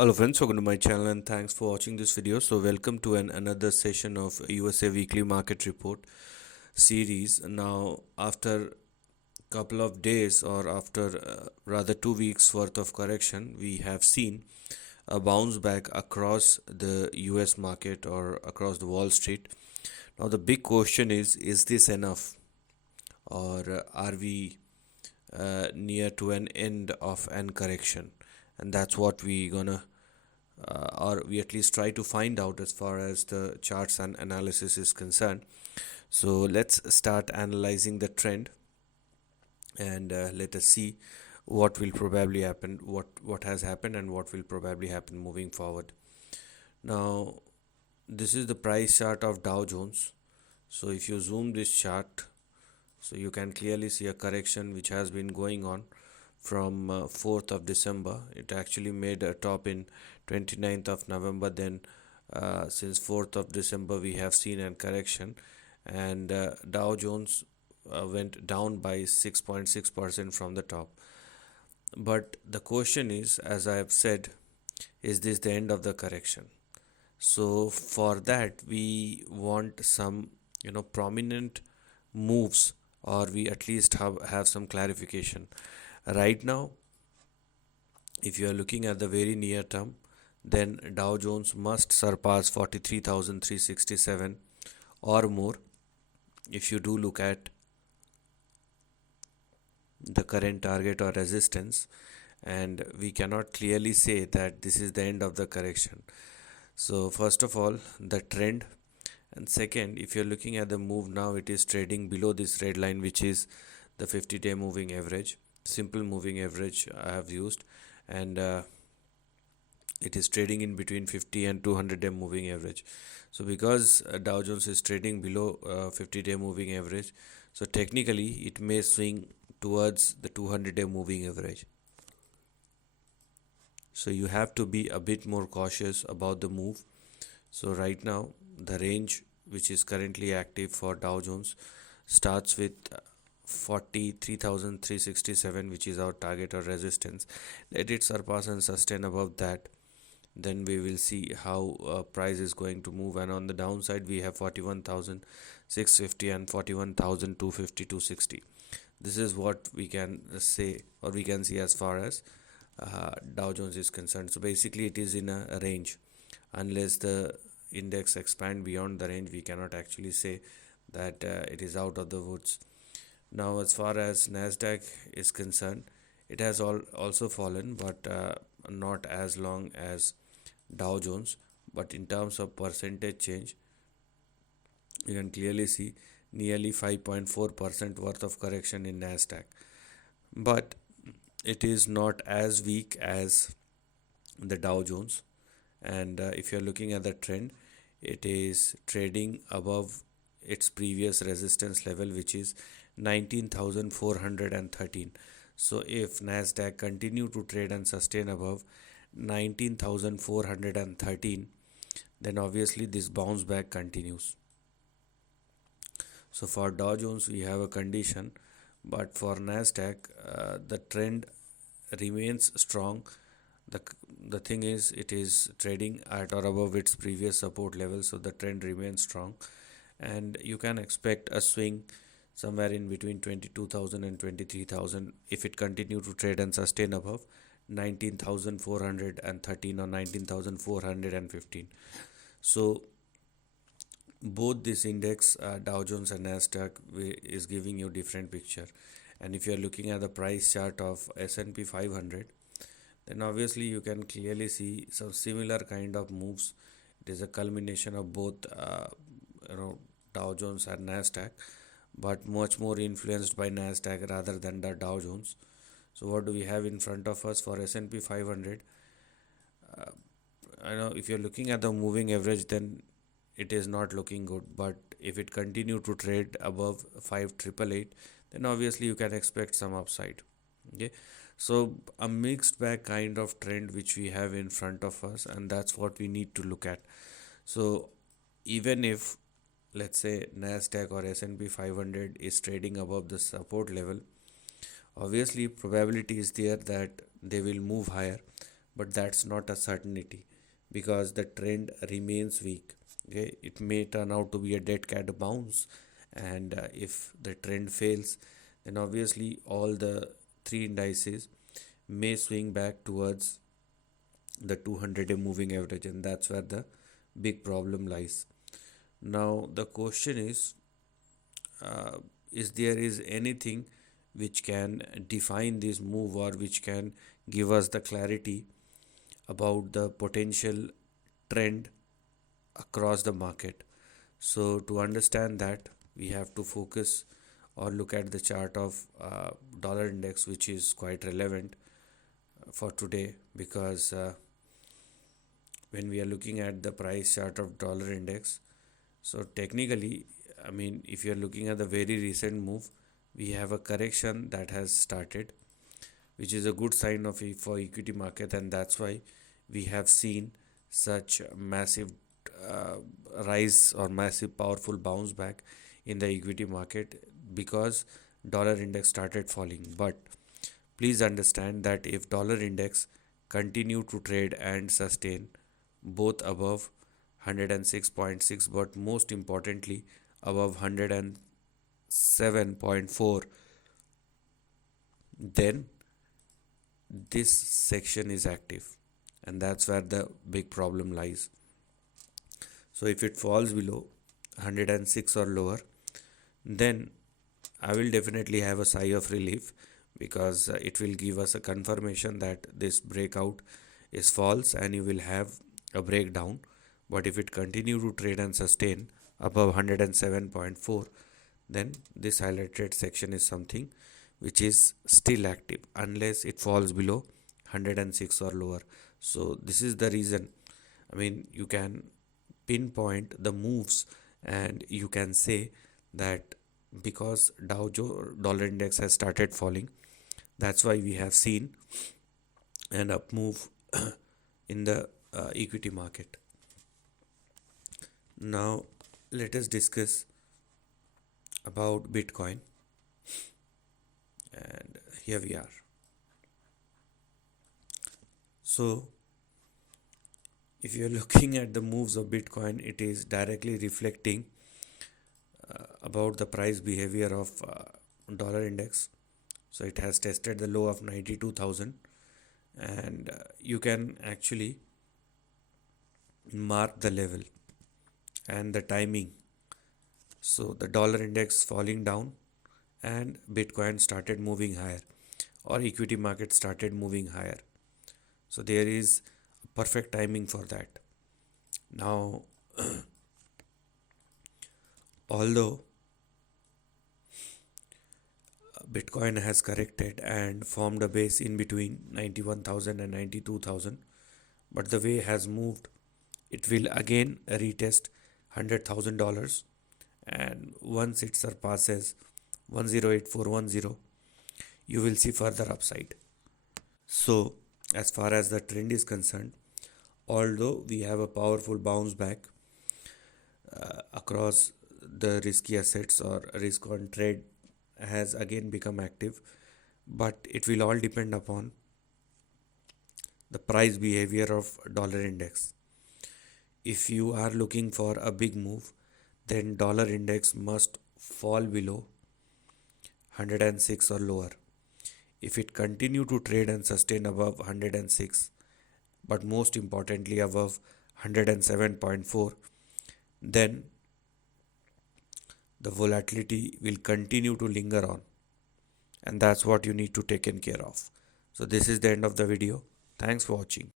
Hello friends, welcome to my channel and thanks for watching this video. So welcome to another session of USA Weekly Market Report series. Now after couple of days or after rather 2 weeks worth of correction, we have seen a bounce back across the US market or across the Wall Street. Now the big question is this enough, or are we near to an end of an correction? And that's what we gonna or we at least try to find out as far as the charts and analysis is concerned. So let's start analyzing the trend and let us see what will probably happen, what has happened and what will probably happen moving forward. Now this is the price chart of Dow Jones. So if you zoom this chart, so you can clearly see a correction which has been going on from 4th of December. It actually made a top in 29th of November. Then since 4th of December we have seen a correction, and Dow Jones went down by 6.6% from the top. But the question is, as I have said, is this the end of the correction? So for that we want some prominent moves, or we at least have some clarification. Right now, if you are looking at the very near term, then Dow Jones must surpass 43,367 or more. If you do look at the current target or resistance, and we cannot clearly say that this is the end of the correction. So first of all, the trend, and second, if you're looking at the move now, it is trading below this red line, which is the 50-day moving average, simple moving average I have used, and it is trading in between 50 and 200-day moving average. So because Dow Jones is trading below 50-day moving average, so technically it may swing towards the 200-day moving average. So you have to be a bit more cautious about the move. So right now the range which is currently active for Dow Jones starts with 43,367, which is our target or resistance. Let it surpass and sustain above that, then we will see how price is going to move. And on the downside we have 41,650 and 41,250 260. This is what we can say, or we can see as far as Dow Jones is concerned. So basically it is in a range. Unless the index expand beyond the range, we cannot actually say that it is out of the woods. Now as far as Nasdaq is concerned, it has also fallen, but not as long as Dow Jones. But in terms of percentage change, you can clearly see nearly 5.4% worth of correction in Nasdaq. But it is not as weak as the Dow Jones. And if you're looking at the trend, it is trading above its previous resistance level, which is 19,413. So if Nasdaq continue to trade and sustain above 19,413, then obviously this bounce back continues. So for Dow Jones we have a condition, but for Nasdaq the trend remains strong. The thing is, it is trading at or above its previous support level, so the trend remains strong, and you can expect a swing somewhere in between 22,000 and 23,000 if it continue to trade and sustain above 19,413 or 19,415. So both this index, Dow Jones and Nasdaq, is giving you different picture. And if you are looking at the price chart of S&P 500, then obviously you can clearly see some similar kind of moves. It is a culmination of both Dow Jones and Nasdaq, but much more influenced by Nasdaq rather than the Dow Jones. So what do we have in front of us for S&P 500? I know if you're looking at the moving average, then it is not looking good, but if it continue to trade above 5888, then obviously you can expect some upside. Okay, so a mixed bag kind of trend which we have in front of us, and that's what we need to look at. So even if, let's say, Nasdaq or S&P 500 is trading above the support level, obviously probability is there that they will move higher, but that's not a certainty because the trend remains weak. Okay, it may turn out to be a dead cat bounce, and if the trend fails, then obviously all the three indices may swing back towards the 200-day moving average, and that's where the big problem lies. Now the question uh, is there is anything which can define this move or which can give us the clarity about the potential trend across the market. So to understand that, we have to focus or look at the chart of dollar index, which is quite relevant for today because when we are looking at the price chart of dollar index, so technically, I mean, if you are looking at the very recent move, we have a correction that has started, which is a good sign of for equity market, and that's why we have seen such massive uh, rise or massive powerful bounce back in the equity market because dollar index started falling. But please understand that if dollar index continue to trade and sustain both above 106.6, but most importantly above 107.4, then this section is active, and that's where the big problem lies. So if it falls below 106 or lower, then I will definitely have a sigh of relief because it will give us a confirmation that this breakout is false and you will have a breakdown. But if it continue to trade and sustain above 107.4, then this highlighted section is something which is still active unless it falls below 106 or lower. So this is the reason, I mean, you can pinpoint the moves and you can say that because dollar index has started falling, that's why we have seen an up move in the equity market. Now let us discuss about Bitcoin, and here we are. So if you are looking at the moves of Bitcoin, it is directly reflecting about the price behavior of dollar index. So it has tested the low of 92,000, and you can actually mark the level and the timing. So the dollar index falling down and Bitcoin started moving higher, or equity market started moving higher. So there is perfect timing for that. Now although Bitcoin has corrected and formed a base in between 91,000 and 92,000, but the way it has moved, it will again retest $100,000, and once it surpasses 108410, you will see further upside. So as far as the trend is concerned, although we have a powerful bounce back across the risky assets, or risk on trade has again become active, but it will all depend upon the price behavior of dollar index. If you are looking for a big move, then dollar index must fall below 106 or lower. If it continue to trade and sustain above 106, but most importantly above 107.4, then the volatility will continue to linger on, and that's what you need to take care of. So this is the end of the video. Thanks for watching.